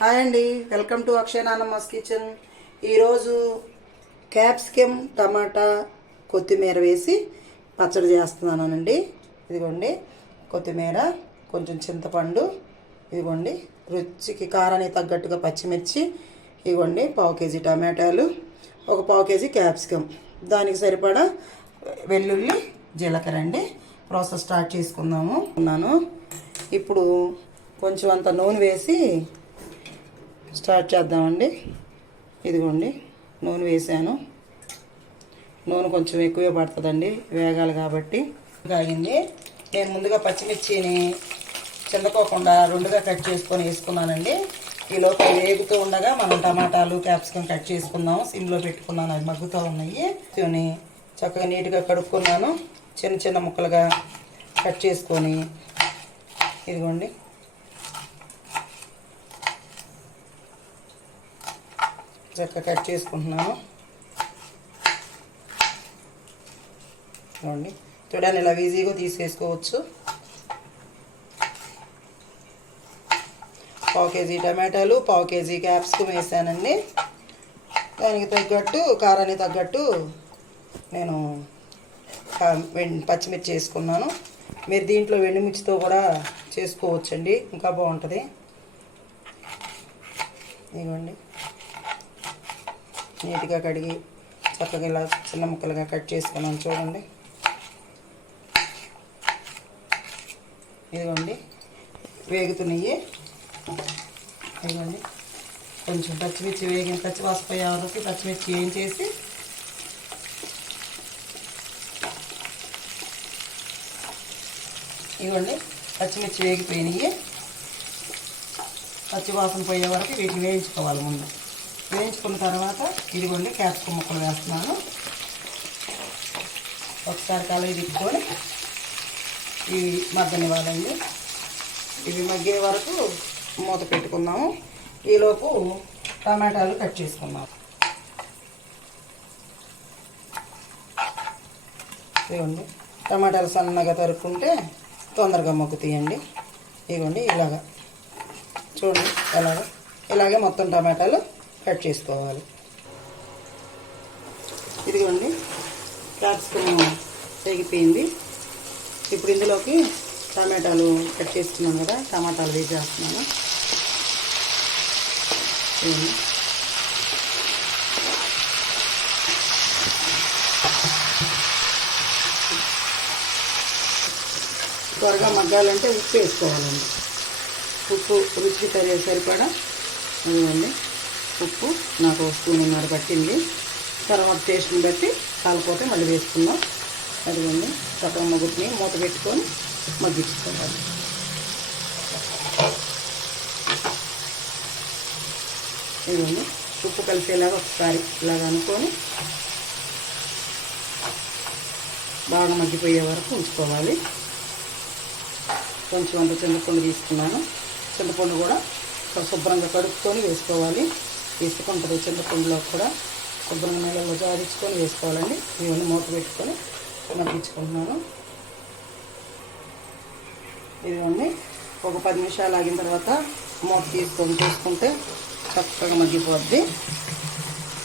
Hi అండి, welcome to Akshaya నానమ్మస్ kitchen. ఈరోజు capsicum, టమాటా, కొత్తిమీర వేసి పచ్చడి చేస్తున్నానండి. ఇదిగోండి కొత్తిమీర, కొంచెం చింతపండు, ఇదిగోండి రుచికి కారానికి తగ్గట్టుగా పచ్చిమిర్చి, ఇదిగోండి పావు కేజీ టమాటాలు, ఒక పావు కేజీ క్యాప్సికమ్, దానికి సరిపడా వెల్లుల్లి, జీలకర్ర అండి. ప్రాసెస్ స్టార్ట్ చేసుకుందాము. ఇప్పుడు కొంచెం అంత నూనె వేసి స్టార్ట్ చేద్దామండి. ఇదిగోండి నూనె వేసాను. నూనె కొంచెం ఎక్కువే పడుతుందండి, వేగాలి కాబట్టి. కాగింది. నేను ముందుగా పచ్చిమిర్చిని చిందకోకుండా రెండుగా కట్ చేసుకొని వేసుకున్నానండి. ఈలోపు వేగుతూ ఉండగా మనం టమాటాలు, క్యాప్సికమ్ కట్ చేసుకుందాం. సిమ్లో పెట్టుకున్నాను, అవి మగ్గుతూ ఉన్నాయి. చక్కగా నీట్గా కడుక్కున్నాను. చిన్న చిన్న ముక్కలుగా కట్ చేసుకొని ఇదిగోండి చక్కగా కట్ చేసుకుంటున్నాను. చూడండి, చూడండి ఇలా ఈజీగా తీసేసుకోవచ్చు. పావు కేజీ టమాటాలు, పావు కేజీ క్యాప్సికమ్ వేసానండి. దానికి తగ్గట్టు, కారానికి తగ్గట్టు నేను పచ్చిమిర్చి వేసుకున్నాను. మీరు దీంట్లో ఎండుమిర్చితో కూడా చేసుకోవచ్చండి, ఇంకా బాగుంటుంది. ఇదిగోండి నీట్గా కడిగి చక్కగా ఇలా చిన్న ముక్కలుగా కట్ చేసుకున్నాను. చూడండి, ఇదిగోండి వేగుతున్నాయి. ఇదిగోండి కొంచెం పచ్చిమిర్చి వేగిన పచ్చివాసపోయే వరకు పచ్చిమిర్చి వేయించేసి ఇదిగోండి పచ్చిమిర్చి వేగిపోయినాయి. పచ్చివాసన పోయే వరకు వీటిని వేయించుకోవాలి. ముందు వేయించుకున్న తర్వాత ఇదిగోండి క్యాప్సికమ్ ముక్కలు వేస్తున్నాను. ఒకసారి కలయి తిప్పుకొని ఇవి మగ్గనివ్వాలండి. ఇవి మగ్గే వరకు మూత పెట్టుకుందాము. ఈలోపు టమాటాలు కట్ చేసుకుందాం. ఇదిగోండి టమాటాలు సన్నగా తరుక్కుంటే తొందరగా మగ్గుతాయండి. ఇదిగోండి ఇలాగా చూడండి, ఇలాగే మొత్తం టమాటాలు కట్ చేసుకోవాలి. ఇదిగోండి క్యాప్సికమ్ తెగిపోయింది. ఇప్పుడు ఇందులోకి టమాటాలు కట్ చేసుకున్నాను కదా, టమాటాలు వేసేస్తున్నాను. త్వరగా మగ్గాలంటే ఉప్పు వేసుకోవాలండి. ఉప్పు రుచికి సరిపడా అదిగోండి ఉప్పు నాకు స్పూన్నర పట్టింది. తర్వాత టేస్ట్ని బట్టి కాలిపోతే మళ్ళీ వేసుకుందాం. అదిగోండి చక్కగా మగ్గుని మూత పెట్టుకొని మగ్గించుకోవాలి. ఇదిగోండి ఉప్పు కలిసేలాగా ఒకసారి ఇలాగ అనుకొని బాగా మగ్గిపోయే వరకు ఉంచుకోవాలి. కొంచెం అంత చింతపండు తీసుకున్నాను. చింతపండు కూడా శుభ్రంగా కడుక్కొని వేసుకోవాలి. వేసుకుంటుంది చింతపండులో కూడా శుభ్రంగా నీళ్ళలో జాడించుకొని వేసుకోవాలండి. ఇవన్నీ మూత పెట్టుకొని మగ్గించుకుంటున్నాను. ఇదిగోండి ఒక 10 నిమిషాలు ఆగిన తర్వాత మూత తీసుకొని చూసుకుంటే చక్కగా మగ్గిపోద్ది.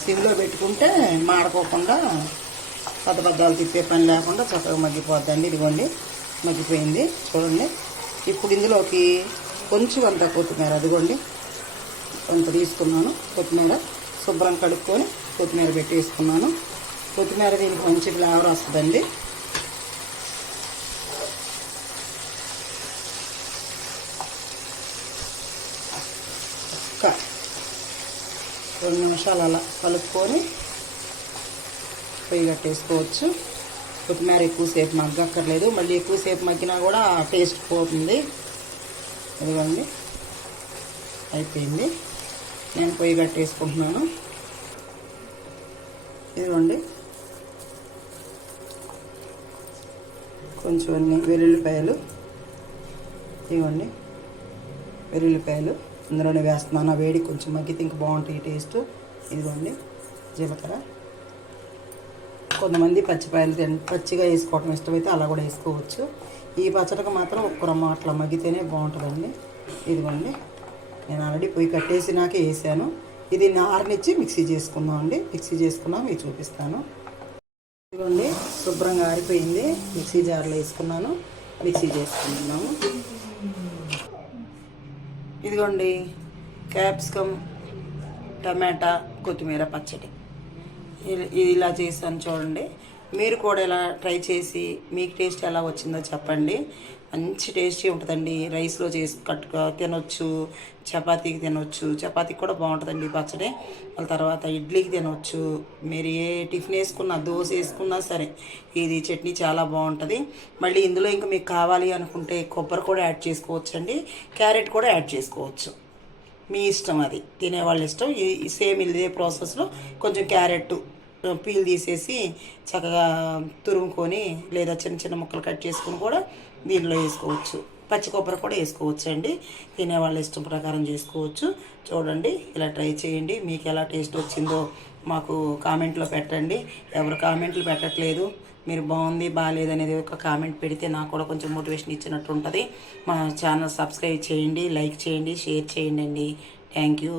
సిమ్లో పెట్టుకుంటే మాడకోకుండా పద్దబద్దాలు తిప్పే పని లేకుండా చక్కగా మగ్గిపోద్దండి. ఇదిగోండి మగ్గిపోయింది చూడండి. ఇప్పుడు ఇందులోకి కొంచెం అంత కొత్తిమీర, అదిగోండి కొంత తీసుకున్నాను. కొత్తిమీర శుభ్రం కడుక్కొని కొత్తిమీర పెట్టి వేసుకున్నాను. కొత్తిమీర దీనికి మంచి ఫ్లేవర్ వస్తుందండి. ఒక 2 నిమిషాలు అలా కలుపుకొని పొయ్యి కట్టేసుకోవచ్చు. కొత్తిమీర ఎక్కువసేపు మగ్గక్కర్లేదు, మళ్ళీ ఎక్కువసేపు మగ్గినా కూడా టేస్ట్ పోతుంది. ఇదిగోండి అయిపోయింది. నేను పొయ్యి కట్టేసుకుంటున్నాను. ఇదిగోండి కొంచెం వెల్లుల్లిపాయలు, ఇదిగోండి వెల్లుల్లిపాయలు ఇందులోనే వేస్తున్నాను. ఆ వేడి కొంచెం మగ్గితే ఇంక బాగుంటుంది టేస్ట్. ఇదిగోండి జీలకర్ర, కొంతమంది పచ్చిగా వేసుకోవటం ఇష్టమైతే అలా కూడా వేసుకోవచ్చు. ఈ పచ్చడికి మాత్రం ఒక్క రమ్మ అట్లా మగ్గితేనే బాగుంటుందండి. ఇదిగోండి నేను ఆల్రెడీ పొయ్యి కట్టేసినాకే వేసాను. ఇది నారనిచ్చి మిక్సీ చేసుకుందాం అండి. మిక్సీ చేసుకున్నాం మీకు చూపిస్తాను. ఇదిగోండి శుభ్రంగా ఆరిపోయింది. మిక్సీ జార్లో వేసుకున్నాను. మిక్సీ చేసుకుంటున్నాము. ఇదిగోండి క్యాప్సికమ్ టమాటా కొత్తిమీర పచ్చడి ఇలా చేశాను చూడండి. మీరు కూడా ఇలా ట్రై చేసి మీకు టేస్ట్ ఎలా వచ్చిందో చెప్పండి. మంచి టేస్టీ ఉంటుందండి. రైస్లో చేసి తినొచ్చు, చపాతీకి తినొచ్చు. చపాతీకి కూడా బాగుంటుందండి పచ్చడి. వాళ్ళ తర్వాత ఇడ్లీకి తినొచ్చు. మీరు ఏ టిఫిన్ వేసుకున్నా, దోశ వేసుకున్నా సరే ఇది చట్నీ చాలా బాగుంటుంది. మళ్ళీ ఇందులో ఇంకా మీకు కావాలి అనుకుంటే కొబ్బరి కూడా యాడ్ చేసుకోవచ్చండి. క్యారెట్ కూడా యాడ్ చేసుకోవచ్చు. మీ ఇష్టం, అది తినేవాళ్ళ ఇష్టం. ఈ సేమ్ ఇదే ప్రాసెస్లో కొంచెం క్యారెట్ పీల్ తీసేసి చక్కగా తురుముకొని లేదా చిన్న చిన్న ముక్కలు కట్ చేసుకుని కూడా దీనిలో వేసుకోవచ్చు. పచ్చి కొబ్బరి కూడా వేసుకోవచ్చు అండి. తినేవాళ్ళ ఇష్టం ప్రకారం చేసుకోవచ్చు. చూడండి, ఇలా ట్రై చేయండి. మీకు ఎలా టేస్ట్ వచ్చిందో మాకు కామెంట్లో పెట్టండి. ఎవరు కామెంట్లు పెట్టట్లేదు. మీరు బాగుంది బాగాలేదు అనేది ఒక కామెంట్ పెడితే నాకు కూడా కొంచెం మోటివేషన్ ఇచ్చినట్టు ఉంటుంది. మా ఛానల్ సబ్స్క్రైబ్ చేయండి, లైక్ చేయండి, షేర్ చేయండి అండి. Thank you.